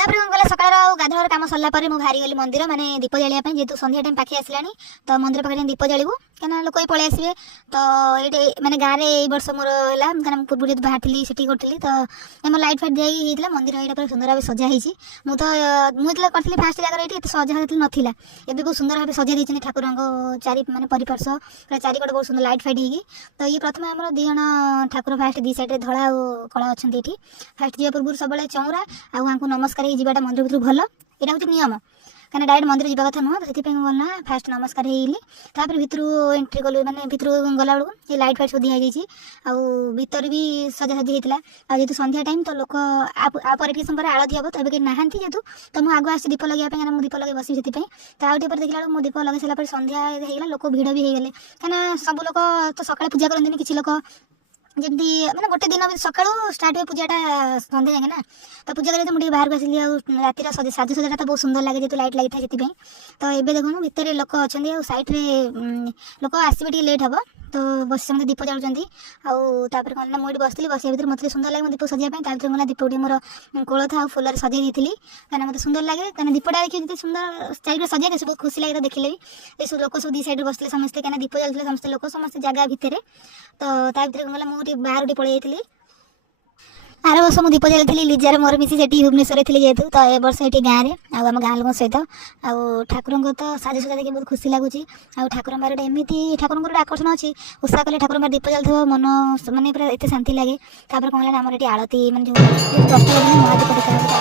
तापर कौन कला सकाळ गाधर काम सरला पर मुझे बाहरी गली मंदिर माने दीप जालिया जेहेतु संध्या टाइम पाखे आसलानी तो मंदिर पाखे दीप जालू क्या लोक पलि आसवे तो ये माने गाँव में यही वर्ष मोर है पूर्व जो बाहर थी से करी तो आम लाइट फाइट दिया मंदिर यहाँ पूरा सुंदर भाव सजा मुझे करी फास्ट जगह ये सजा नाला एवं बहुत सुंदर भाव सजा देती ठाकुर चारि माने परिपर्श चारिकट बहुत सुंदर लाइट फाइट होगी तो ये प्रथम आम these Thakur fast the side धड़ा और कला अच्छा ये फास्ट जा पूर्व सब चौरा आपको नमस्कार जावाटा मंदिर भर भल यहाँ हूँ नियम कहीं डायरेक्ट मंदिर जावा कथा नुह तो गलना फास्ट नमस्कार होली भितर एंट्री कलु माने भितर गला बेलू ये लाइट फाइट सब दिखाई आतर भी सजासजी होता जेहतु संध्या टाइम तो लोक आपर समय आलती हम तो ये नहांती जेहतु तो मुझे आगु आसी दीप लगे मुझे दीप लगे बस से तो आउटे देखला मो दीप लगे सारा संध्या होगा लोक भिड़ भी होगले कहीं सब लोग तो सकाଳେ पूजा करते किसी लोक जमी मैंने गोटे दिन सका स्टार्ट हुए पूजाटा सन्ध्या जाए ना तो पूजा करें मुझे बाहर को आसली रातिर साजसजा तो बहुत सुंदर लगे जेहतु लाइट लगी था से तो ये देखो भितर लोक अच्छा सैड्रे लोक आसवे लेट हम तो बस समझे दीप जालुँच आउे कौन ना मुझे बसती बस भर मतलब सुंदर लगे दीप सजापी गला दीप गोटे मोर कोलथ आ फुल सजाई थी कहीं मतलब सुंदर लगे कहीं दीपटा देखिए जो सुंदर चारिक सजाई बहुत खुशी लगे तो देखिले भी ये लोक सब दी साइड बसते समस्ते कहीं दीप जालुले समस्त लोक समस्त जगह भितर तो गला मुझे बाहर पलि जाइली आर वर्ष मुझे दीप जाली लिजार मोर मिसी से भुवनेश्वर थी जेहतु तो ए वर्ष ये गाँव में आम गाँ लोक सहित ठाकुर तो साजसजा देखिए बहुत खुशी लगुच ठाकुर बार एमती ठाकुर आकर्षण अच्छी उषा कले ठाकुर दीप जालुव मन माने पूरा एत शांति लगे कौन है आमर ये आलती मैंने जो 10 बजे महादीप देखा